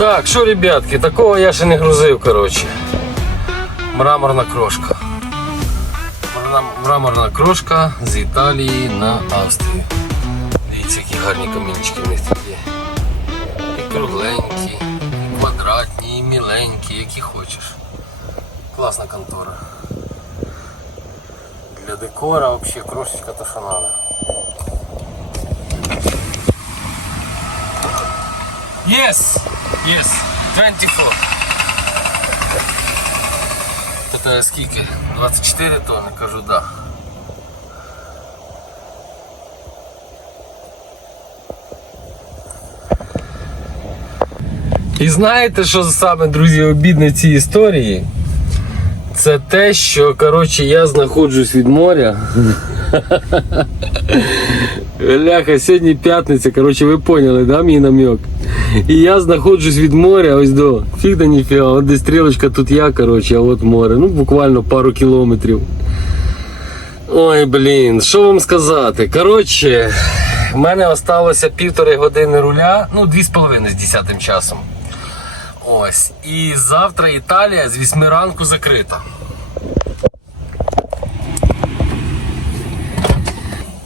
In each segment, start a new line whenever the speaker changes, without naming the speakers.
Так, що, ребятки, такого я ще не грузив, коротше. Мраморна крошка. Мраморна крошка з Італії на Австрію. Дивіться, які гарні камінчики в них тут є. І кругленькі, і квадратні, і міленькі, які хочеш. Класна контора. Для декора взагалі крошечка то що надо. Yes! Yes! 24. Питає скільки? 24 тонни, кажу да. І знаєте, що саме, друзі, обідне в цій історії? Це те, що коротше, я знаходжусь від моря. Ляха, сьогодні п'ятниця, коротше, ви поняли, да, мій намек? І я знаходжусь від моря, ось до фіг ніфіга, от де стрілочка тут я, коротше, а от море. Ну, буквально пару кілометрів. Ой, блін, що вам сказати? Коротше, в мене осталося півтори години руля, ну, дві з половиною з десятим часом. Ось. І завтра Італія з 8 ранку закрита.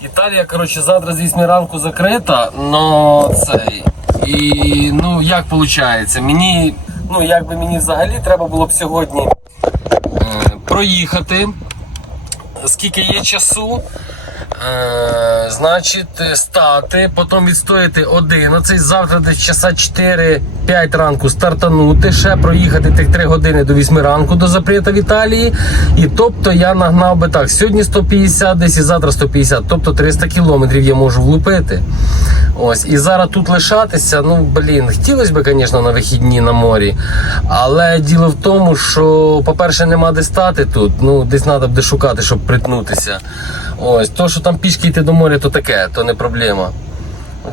Італія, коротше, завтра з 8 ранку закрита, но цей. І ну як виходить? Мені, ну як би мені взагалі треба було б сьогодні е, проїхати. Скільки є часу, е, значить, стати, потім відстояти 11, завтра десь часа 4-5 ранку стартанути, ще проїхати тих 3 години до 8 ранку до запрета в Італії. І тобто я нагнав би так, сьогодні 150, десь і завтра 150, тобто 300 кілометрів я можу влупити. Ось, і зараз тут лишатися, ну блін, хотілося б, звісно, на вихідні на морі. Але діло в тому, що, по-перше, нема де стати тут. Ну, десь треба буде шукати, щоб притнутися. Ось, то, що там пішки йти до моря, то таке, то не проблема.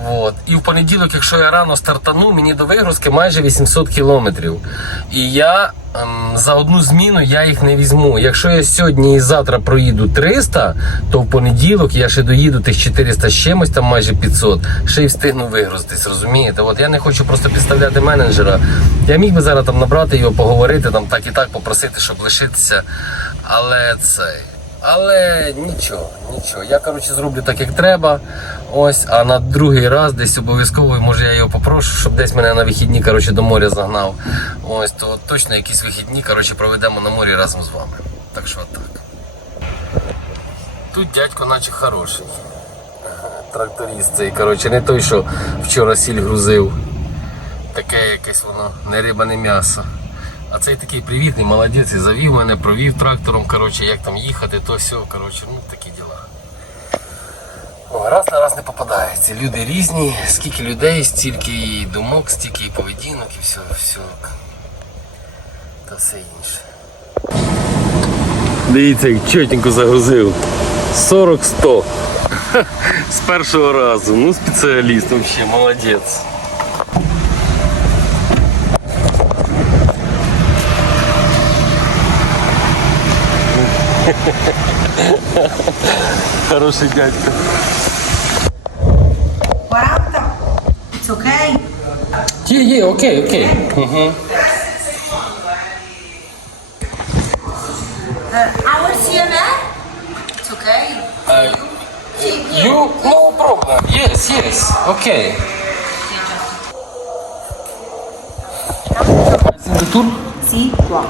Вот. І в понеділок, якщо я рано стартану, мені до вигрузки майже 800 кілометрів. І я ем, за одну зміну я їх не візьму. Якщо я сьогодні і завтра проїду 300, то в понеділок я ще доїду тих 400 з чимось, там майже 500, ще й встигну вигрузитись, розумієте? От я не хочу просто підставляти менеджера. Я міг би зараз там набрати його, поговорити, там так і так попросити, щоб лишитися. Але це. Але нічого, нічого. Я коротше зроблю так, як треба. Ось, а на другий раз десь обов'язково, може я його попрошу, щоб десь мене на вихідні коротше, до моря загнав. Ось, то точно якісь вихідні коротше, проведемо на морі разом з вами. Так що так. Тут дядько наче хороший. Тракторист цей, коротше, не той, що вчора сіль грузив. Таке якесь воно, не риба, не м'ясо. А цей такий привітний, молодець, і завів мене, провів трактором, коротше, як там їхати, то все, коротше, ну такі діла. Раз на раз не попадається. Люди різні, скільки людей, стільки і думок, стільки і поведінок, і все, все. Та все інше. Дивіться, як чотенько загрузив. 40-100. З першого разу. Ну, спеціаліст взагалі, молодець. Хороший дядько.
40? It's okay?
Є, є, окей, окей. Угу.
Uh, our CMA? It's okay.
You, no problem. Yes, yes. Okay. The tour?
Sì, qua.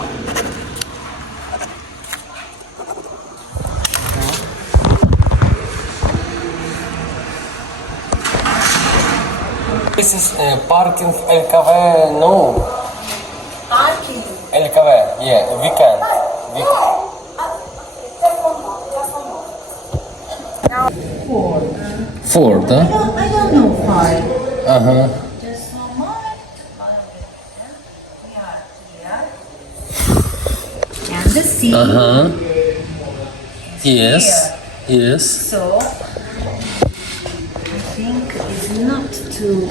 Mrs. Uh, Parkin LKV, no.
Parkin?
LKV, yeah, we can. We can.
Ford.
Ford, huh?
I don't, I don't know five.
Uh huh.
Just one moment. We are here. And the sea.
Uh huh. Yes.
Here. Yes. So not too...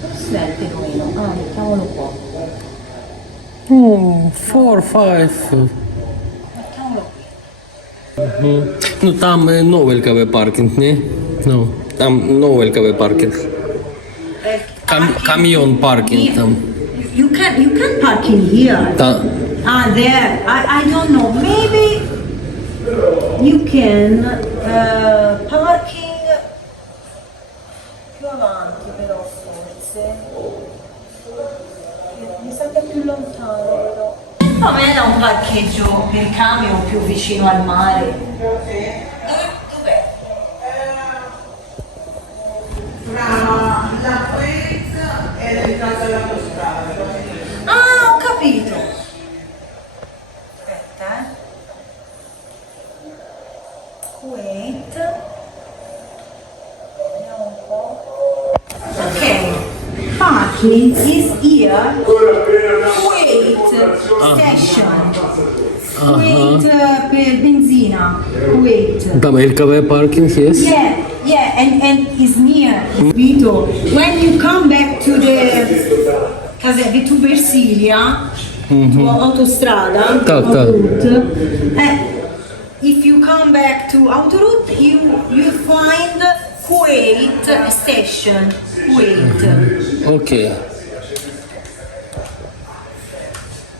Cos'è il tenuino? Ah, mettiamolo qua.
Hmm, four, five.
Mettiamolo qui.
Ну там е, no LKW паркінг, ні? No. Там no LKW паркінг.
Eh,
Car
parking-
камйон паркінг
If-
там.
You can you can park in here.
Та.
Ah, there. I, I don't know. Maybe you can uh, Mi è più lontano però. Secondo me era un parcheggio per camion più vicino al mare. this year freight station. Wait uh, per benzina. Kuwait.
Kamer parking, yes?
Yeah, yeah, and, and is near Vito. When you come back to the Caselle to Versilia, mm-hmm. to autostrada,
Tak, tak.
autoroute, eh, if you come back to autoroute, you you find Kuwait station. Kuwait.
Okay.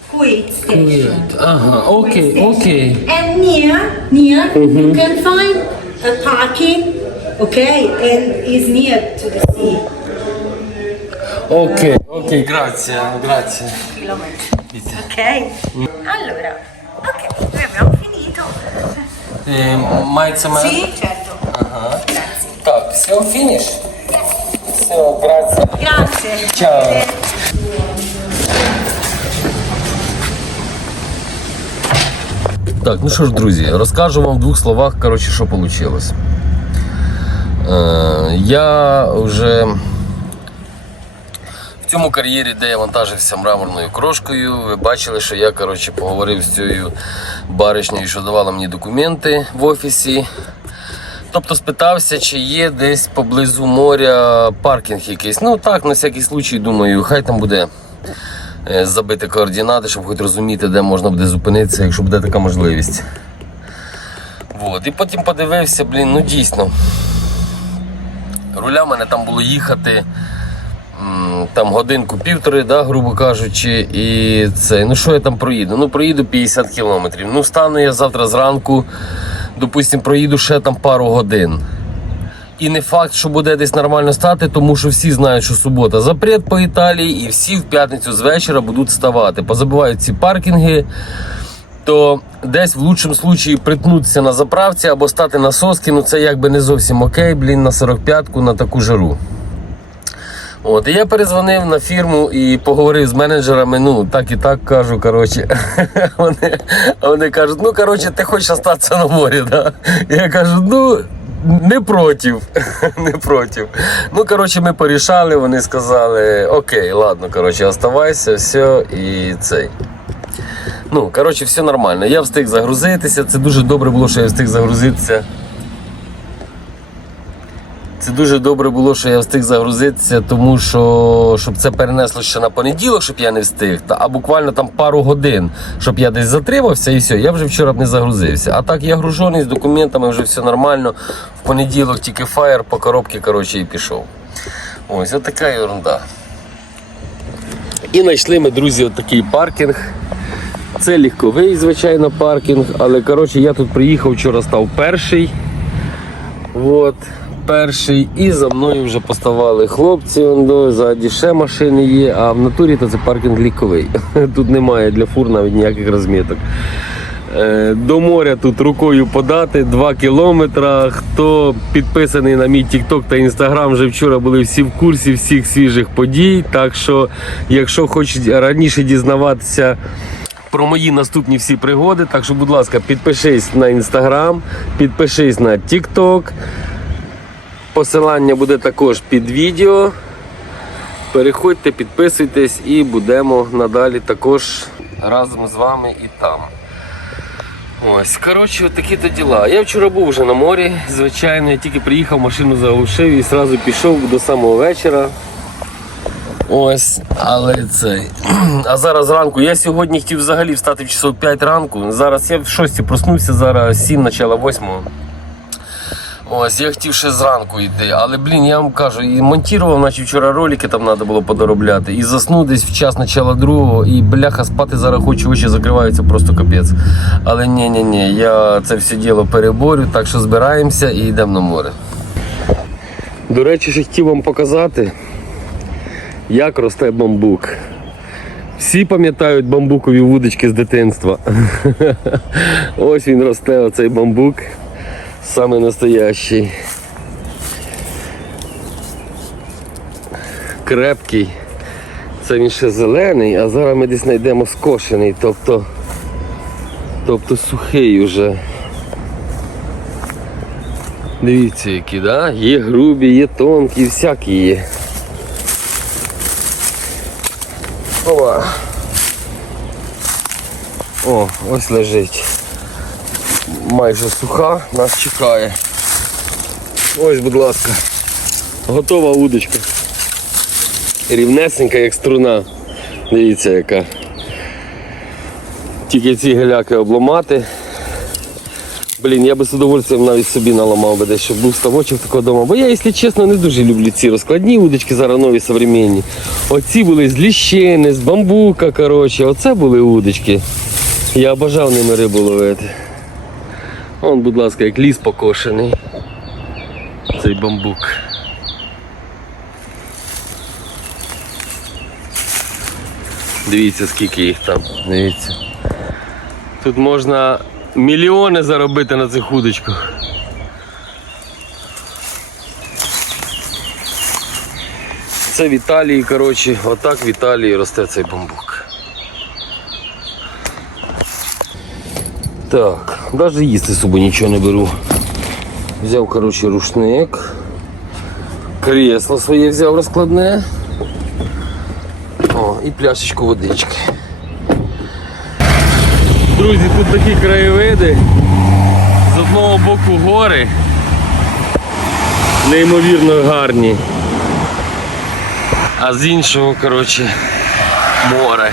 Kuwait station.
Kuwait. Uh-huh.
Okay, Kuwait station.
okay.
And near, near, you mm-hmm. can find a parking, okay, and is near to the sea.
Ok, ok, grazie,
grazie. Ok. Mm. Allora, ok, noi abbiamo finito.
Eh, ma insomma...
Sì, certo.
Ah
ah.
Так, все, фініш? Все, грація.
Grazie.
Ciao. Так, ну що ж, друзі, розкажу вам в двох словах, коротше, що вийшло. Е, я вже в цьому кар'єрі, де я вантажився мраморною крошкою, ви бачили, що я коротше, поговорив з цією баришнею, що давала мені документи в офісі. Тобто спитався, чи є десь поблизу моря паркінг якийсь. Ну так, на всякий случай, думаю, хай там буде е, забити координати, щоб хоч розуміти, де можна буде зупинитися, якщо буде така можливість. От. І потім подивився, блін, ну дійсно. Руля в мене там було їхати там годинку-півтори, да, грубо кажучи, і це. Ну що я там проїду? Ну проїду 50 кілометрів. Ну встану я завтра зранку, допустим, проїду ще там пару годин. І не факт, що буде десь нормально стати, тому що всі знають, що субота запрет по Італії, і всі в п'ятницю з вечора будуть ставати. Позабивають ці паркінги, то десь в лучшому случаї притнутися на заправці або стати на соски, ну це якби не зовсім окей, блін, на 45-ку на таку жару. От, і я перезвонив на фірму і поговорив з менеджерами. Ну, так і так кажу. Коротше, вони, вони кажуть, ну коротше, ти хочеш остатися на морі, да? Я кажу, ну. Не проти, не проти. Ну, коротше, ми порішали, вони сказали, окей, ладно, коротше, оставайся, все, і цей. Ну, коротше, все нормально. Я встиг загрузитися. Це дуже добре було, що я встиг загрузитися. Це дуже добре було, що я встиг загрузитися, тому що щоб це перенесло ще на понеділок, щоб я не встиг, а буквально там пару годин, щоб я десь затримався і все, я вже вчора б не загрузився. А так я гружений з документами, вже все нормально. В понеділок тільки фаєр по коробці, коротше, і пішов. Ось, така ерунда. І знайшли ми, друзі, такий паркінг. Це легковий, звичайно, паркінг, але коротше, я тут приїхав, вчора став перший. От, перший. І за мною вже поставали хлопці, он ззаді ще машини є, а в натурі то це паркінг ліковий. Тут немає для фур навіть ніяких розміток. Е, До моря тут рукою подати 2 кілометри. Хто підписаний на мій TikTok та Instagram, вже вчора були всі в курсі всіх свіжих подій. Так що, якщо хочуть раніше дізнаватися про мої наступні всі пригоди. Так що, будь ласка, підпишись на інстаграм, підпишись на TikTok. Посилання буде також під відео. Переходьте, підписуйтесь і будемо надалі також разом з вами і там. Ось, коротше, такі то діла. Я вчора був вже на морі, звичайно, я тільки приїхав, машину заглушив і одразу пішов до самого вечора. Ось, але цей. А зараз зранку. Я сьогодні хотів взагалі встати в часов 5 ранку. Зараз я в 6 проснувся, зараз 7, начало 8. Ось, я хотів ще зранку йти, але блін, я вам кажу, і монтував, наче вчора ролики там треба було подоробляти. І заснув десь в час начала другого, і бляха спати зараз хочу, очі закриваються просто капець. Але ні, ні, ні, я це все діло переборю, так що збираємося і йдемо на море. До речі, ще хотів вам показати, як росте бамбук. Всі пам'ятають бамбукові вудочки з дитинства. Ось він росте, оцей бамбук. Самий настоящий. Крепкий. Це він ще зелений, а зараз ми десь знайдемо скошений, тобто, тобто сухий уже. Дивіться які, да? Є грубі, є тонкі, всякі є. Ова. О, ось лежить. Майже суха, нас чекає. Ось, будь ласка. Готова удочка. Рівнесенька, як струна. Дивіться яка. Тільки ці геляки обламати. Блін, я би з удовольствием навіть собі наламав би десь, щоб був ставочок такого дома. Бо я, якщо чесно, не дуже люблю ці розкладні удочки, зараз нові современні. Оці були з ліщини, з бамбука, коротше. Оце були удочки. Я бажав ними рибу ловити. Вон, будь ласка, як ліс покошений. Цей бамбук. Дивіться, скільки їх там. Дивіться. Тут можна мільйони заробити на цих удочках. Це в Італії, коротше, отак в Італії росте цей бамбук. Так, навіть їсти з собою нічого не беру. Взяв, коротше, рушник. Кресло своє взяв розкладне. О, і пляшечку водички. Друзі, тут такі краєвиди. З одного боку гори. Неймовірно гарні. А з іншого, коротше, море.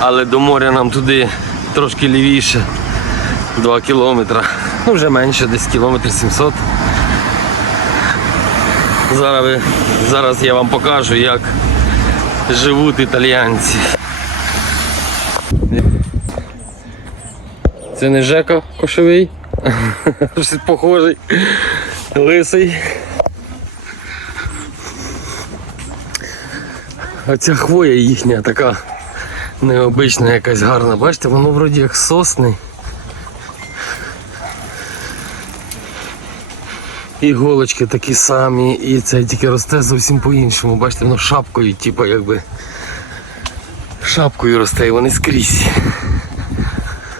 Але до моря нам туди трошки лівіше. 2 кілометри. Ну вже менше, десь кілометр 700. Зараз, зараз я вам покажу, як живуть італіянці. Це не Жека кошовий. Щось похожий. Лисий. Оця хвоя їхня така необична якась гарна. Бачите, воно вроді як сосни. Іголочки такі самі, і це тільки росте зовсім по-іншому. Бачите, воно шапкою, типу якби шапкою росте і вони скрізь.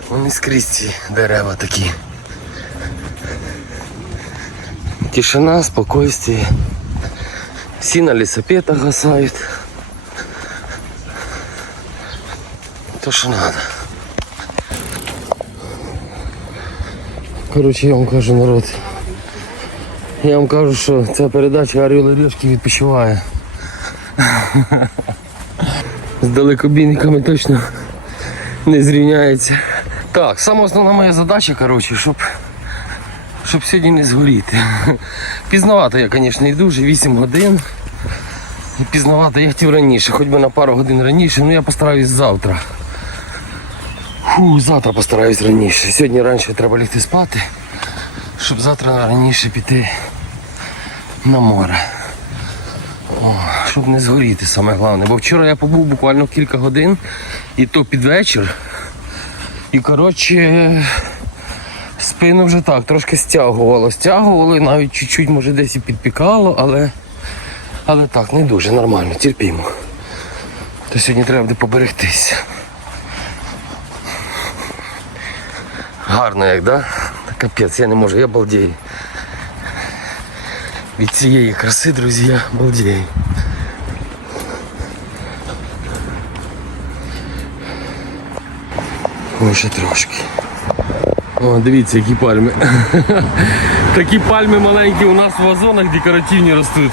Вони скрізь ці дерева такі. Тишина, спокойствие. Всі на лісопетах гасають. То що надо. Коротше, я вам кажу, народ. Я вам кажу, що ця передача Орел і Решки відпочиває. З далекобійниками точно не зрівняється. Так, саме основна моя задача, коротше, щоб, щоб сьогодні не згоріти. Пізнавато я, звісно, йду вже 8 годин. Пізнавато я хотів раніше, хоч би на пару годин раніше, ну я постараюсь завтра. Фу, завтра постараюсь раніше. Сьогодні раніше треба лягти спати, щоб завтра раніше піти на море. О, щоб не згоріти, саме головне. Бо вчора я побув буквально кілька годин і то під вечір. І коротше спину вже так трошки стягувало. Стягувало навіть чуть-чуть може десь і підпікало, але, але так, не дуже нормально, терпімо. То сьогодні треба буде поберегтися. Гарно як, да? Капець, я не можу, я балдію. Від цієї краси, друзі, я балдію. Ой, ще трошки. О, дивіться, які пальми. Такі пальми маленькі у нас в вазонах декоративні ростуть.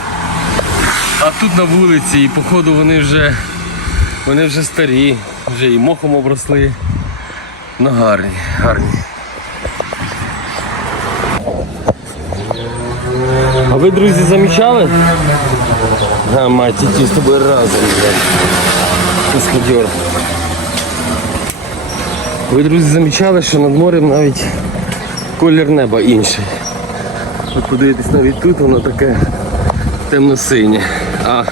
А тут на вулиці і походу вони вже вони вже старі, вже і мохом обросли. Ну гарні, гарні. А ви, друзі, замічали? А, мать, ті з тобою разом. Каскадер. Ви, друзі, замічали, що над морем навіть колір неба інший. Ви подивитесь навіть тут, воно таке темно-синє. А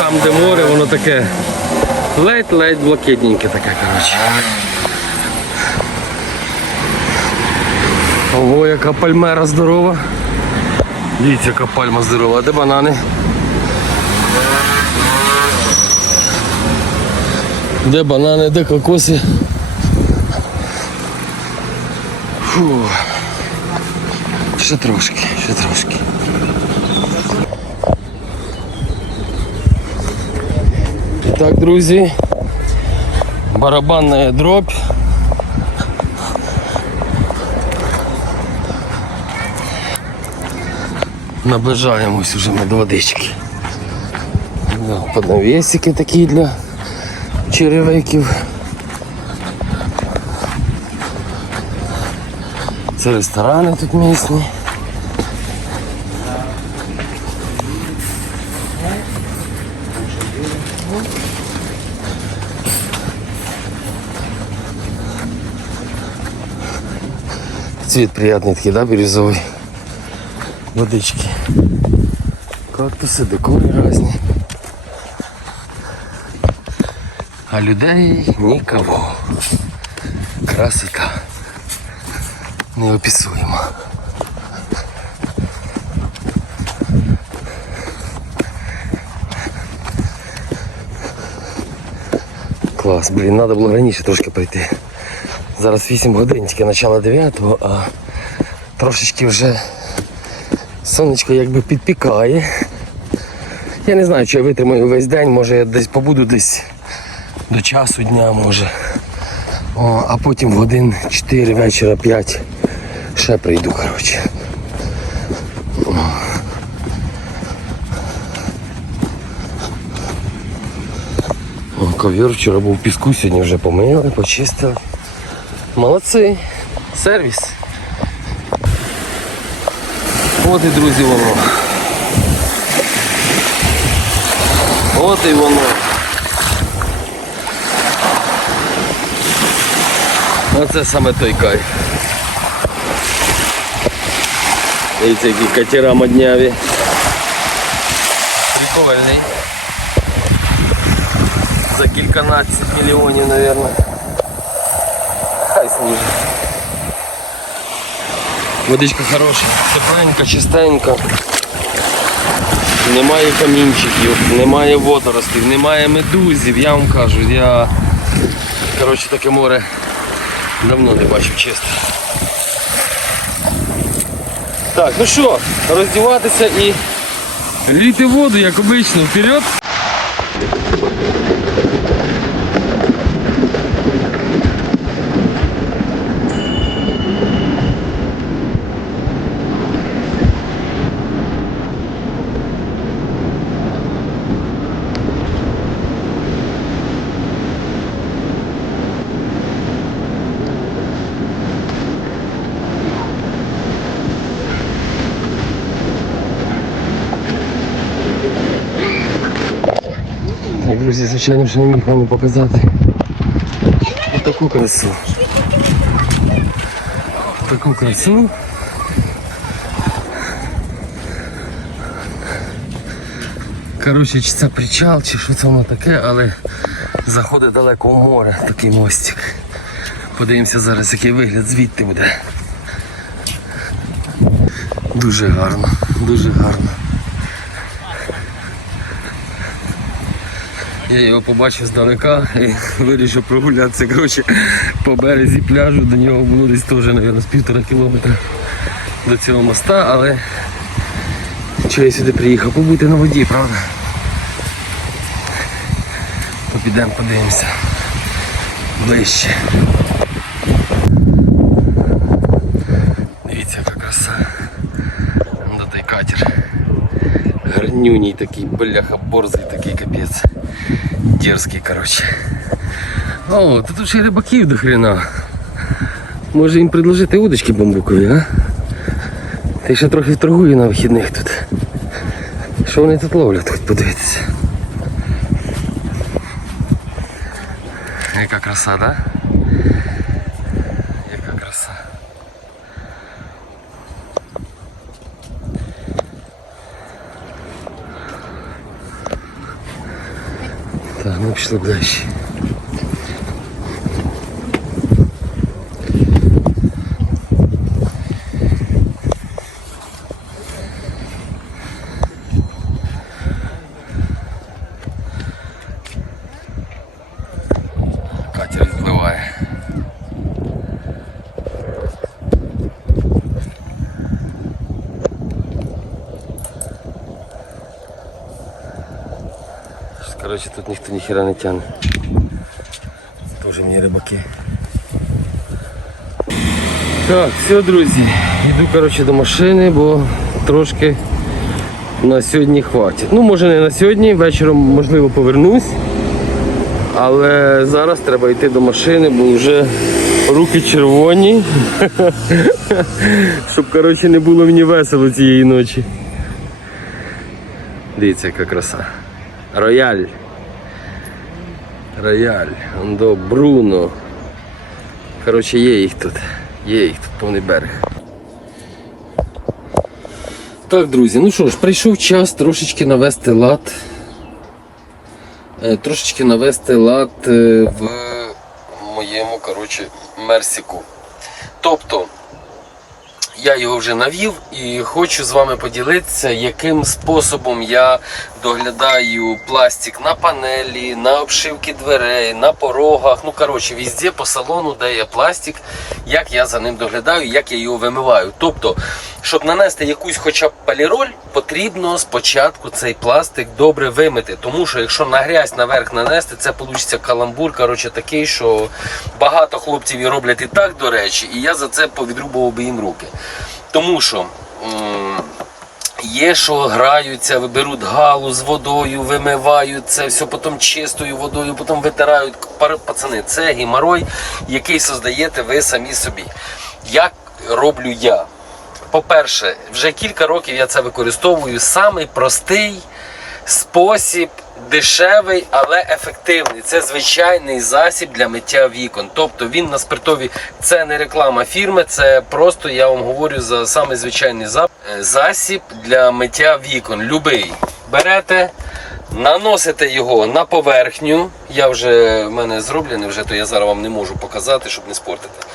там, де море, воно таке ледь-ледь блакитненьке таке, коротше. Ого, яка пальмера здорова. Дивіться, яка пальма здорова. Де банани? Де банани, де кокоси? Фу. Ще трошки, ще трошки. І так, друзі, барабанна дробь. Наближаємось уже ми до водички. Да, Поднавесики такі для черевиків. Це ресторани тут місні. Цвет приятный такий, да, бирюзовый. Водички. Кактуси, декори різні. А людей нікого. Красота. Неописуема. Клас, блін, треба було раніше трошки прийти. Зараз 8 годин, тільки начало 9, а трошечки вже сонечко якби підпікає. Я не знаю, чи я витримаю весь день, може я десь побуду десь до часу дня, може. О, а потім в годин 4 вечора 5 ще прийду, коротше. Ковір вчора був піску, сьогодні вже помили, почистили. Молодці. Сервіс. От і друзі воно. От і воно. Оце саме той кайф. Дивіться, які катера модняві. Прикольний. За кільканадцять мільйонів, мабуть. Хай служить. Водичка хороша, тепленька, чистенька. Немає камінчиків, немає водоростей, немає медузів, я вам кажу, я коротше таке море давно не бачив чисто. Так, ну що, роздіватися і гріти воду, як обично, вперед. Друзі, звичайно, що не міг вам показати таку красу. Таку красу. Коротше, чи це причал, чи що це воно таке, але заходить далеко в море такий мостик. Подивимося зараз, який вигляд звідти буде. Дуже гарно, дуже гарно. Я його побачив здалека і вирішив прогулятися коротше, по березі пляжу. До нього було десь теж, мабуть, з півтора кілометра до цього моста, але що я сюди приїхав? Побути на воді, правда? То підемо подивимося ближче. Дивіться, яка краса. До той катер. Гарнюній такий, бляха, борзий такий капець. Дерзкий, короче. О, тут ще й рибаків до хрена. Може їм предложити удочки бамбукові, а? Та ще трохи торгую на вихідних тут. Що вони тут ловлять, тут подивитися. Яка краса, да? Яка краса. Так, ну пішли далі. Катер відпливає. Короче, тут ніхто ніхера не тягне. Тоже мені рибаки. Так, все, друзі. Йду короче, до машини, бо трошки на сьогодні хватить. Ну, може не на сьогодні, вечором можливо повернусь. Але зараз треба йти до машини, бо вже руки червоні. Щоб коротше, не було мені весело цієї ночі. Дивіться, яка краса. Рояль. Рояль. Ондо Бруно. Коротше, є їх тут. Є їх тут повний берег. Так, друзі, ну що ж, прийшов час трошечки навести лад е, трошечки навести лад е, в моєму коротше, мерсіку. Тобто, я його вже навів і хочу з вами поділитися, яким способом я доглядаю пластик на панелі, на обшивки дверей, на порогах. Ну, коротше, везде по салону, де є пластик, як я за ним доглядаю, як я його вимиваю. Тобто, щоб нанести якусь хоча б поліроль, потрібно спочатку цей пластик добре вимити. Тому що якщо на грязь наверх нанести, це вийде каламбур, коротше, такий, що багато хлопців і роблять і так, до речі, і я за це повідрубував би їм руки. Тому що. Є, що граються, беруть галу з водою, вимивають це все, потім чистою водою, потім витирають. Пацани, це геморой, який создаєте ви самі собі. Як роблю я? По-перше, вже кілька років я це використовую. Самий простий спосіб, дешевий, але ефективний. Це звичайний засіб для миття вікон. Тобто він на спиртові, це не реклама фірми, це просто я вам говорю за самий звичайний е, засіб для миття вікон. Любий. Берете. Наносите його на поверхню. Я вже в мене зроблений, вже то я зараз вам не можу показати, щоб не спортити.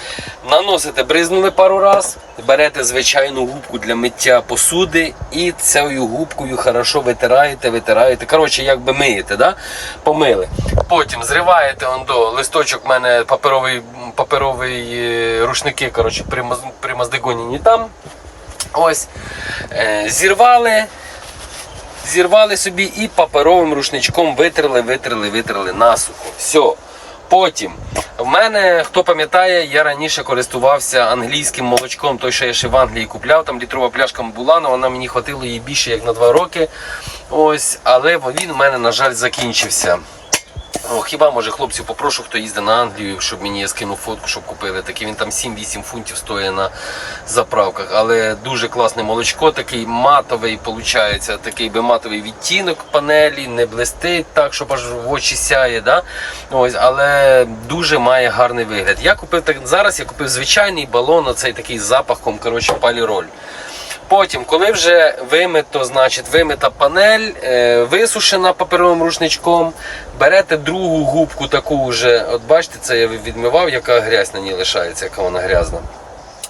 Наносите, бризнули пару раз, берете звичайну губку для миття посуди і цією губкою хорошо витираєте, витираєте. Коротше, як би миєте, да? помили. Потім зриваєте он до листочок, в мене паперовий, паперовий е, рушники коротше, при, при маздегоні там. Ось. Е, зірвали зірвали собі і паперовим рушничком витерли, витерли, витерли насухо. Все. Потім в мене, хто пам'ятає, я раніше користувався англійським молочком, той, що я ще в Англії купляв, там літрова пляшка була, але вона мені хватило її більше як на 2 роки. Ось, але він у мене, на жаль, закінчився. О, хіба може хлопців попрошу, хто їздить на Англію, щоб мені я скинув фотку, щоб купили. Такий він там 7-8 фунтів стоїть на заправках. Але дуже класне молочко, такий матовий, виходить, такий би матовий відтінок панелі, не блистить так, щоб аж в очі сяє. Да? Ось, але дуже має гарний вигляд. Я купив так зараз, я купив звичайний балон, оцей такий запахом, коротше, паліроль. Потім, коли вже вимито, значить вимита панель, е, висушена паперовим рушничком, берете другу губку, таку вже, от бачите, це я відмивав, яка грязь на ній лишається, яка вона грязна.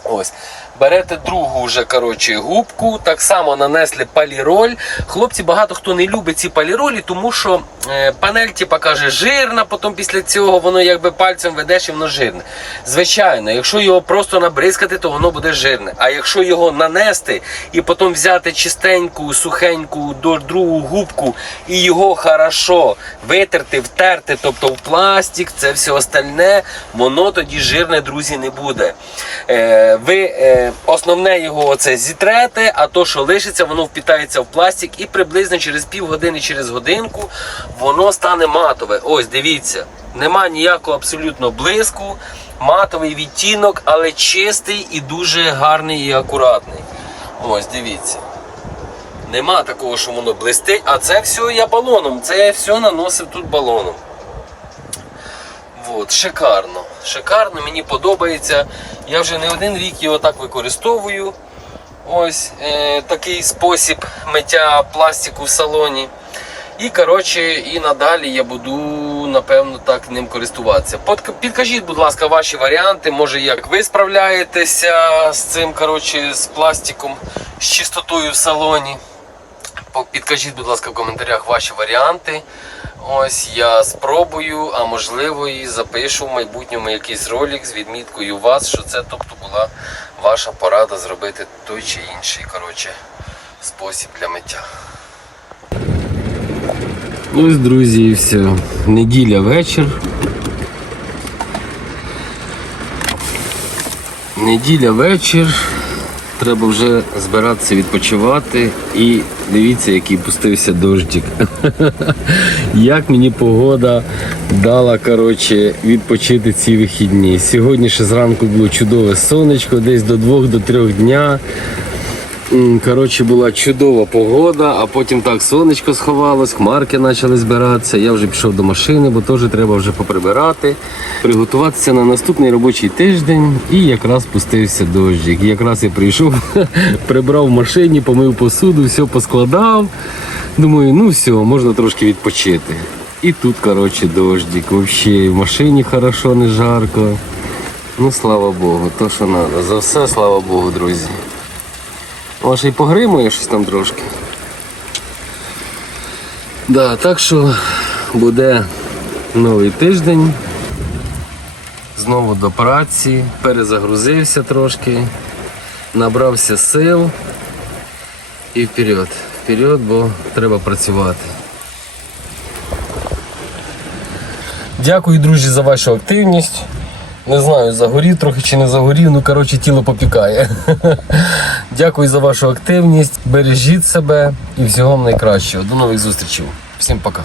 Ось. Берете другу вже коротше, губку, так само нанесли паліроль. Хлопці багато хто не любить ці паліролі, тому що е, панель типа каже жирна, потім після цього воно якби пальцем ведеш і воно жирне. Звичайно, якщо його просто набризкати, то воно буде жирне. А якщо його нанести і потім взяти чистеньку, сухеньку другу губку і його хорошо витерти, втерти, тобто в пластик, це все остальне, воно тоді жирне, друзі, не буде. Е, ви е, основне його оце зітрете, а то, що лишиться, воно впітається в пластик і приблизно через півгодини, через годинку воно стане матове. Ось, дивіться, нема ніякого абсолютно блиску, матовий відтінок, але чистий і дуже гарний і акуратний. Ось, дивіться. Нема такого, що воно блистить, а це все я балоном. Це я все наносив тут балоном. От, шикарно. Шикарно, мені подобається. Я вже не один рік його так використовую. Ось е, такий спосіб миття пластику в салоні. І коротше, і надалі я буду напевно так ним користуватися. Підкажіть, будь ласка, ваші варіанти. Може, як ви справляєтеся з цим, коротше, з пластиком, з чистотою в салоні. Підкажіть, будь ласка, в коментарях ваші варіанти. Ось я спробую, а можливо і запишу в майбутньому якийсь ролик з відміткою вас, що це тобто була ваша порада зробити той чи інший коротше, спосіб для миття. Ось, друзі, і все. Неділя вечір. Неділя вечір. Треба вже збиратися відпочивати. І дивіться, який пустився дождик. Як мені погода дала коротше, відпочити ці вихідні. Сьогодні ще зранку було чудове сонечко, десь до 2-3 дня. Коротше, була чудова погода, а потім так сонечко сховалось, хмарки почали збиратися. Я вже пішов до машини, бо теж треба вже поприбирати, приготуватися на наступний робочий тиждень. І якраз пустився дощик. Якраз я прийшов, прибрав в машині, помив посуду, все поскладав. Думаю, ну все, можна трошки відпочити. І тут, коротше, дождик. Взагалі, в машині хорошо, не жарко. Ну, слава Богу, то що треба. За все, слава Богу, друзі. Може і погримує щось там трошки. Да, так що буде новий тиждень. Знову до праці, перезагрузився трошки, набрався сил і вперед. Вперед, бо треба працювати. Дякую, друзі, за вашу активність. Не знаю, загорів трохи чи не загорів, ну коротше тіло попікає. Дякую за вашу активність. Бережіть себе і всього вам найкращого. До нових зустрічей. Всім пока.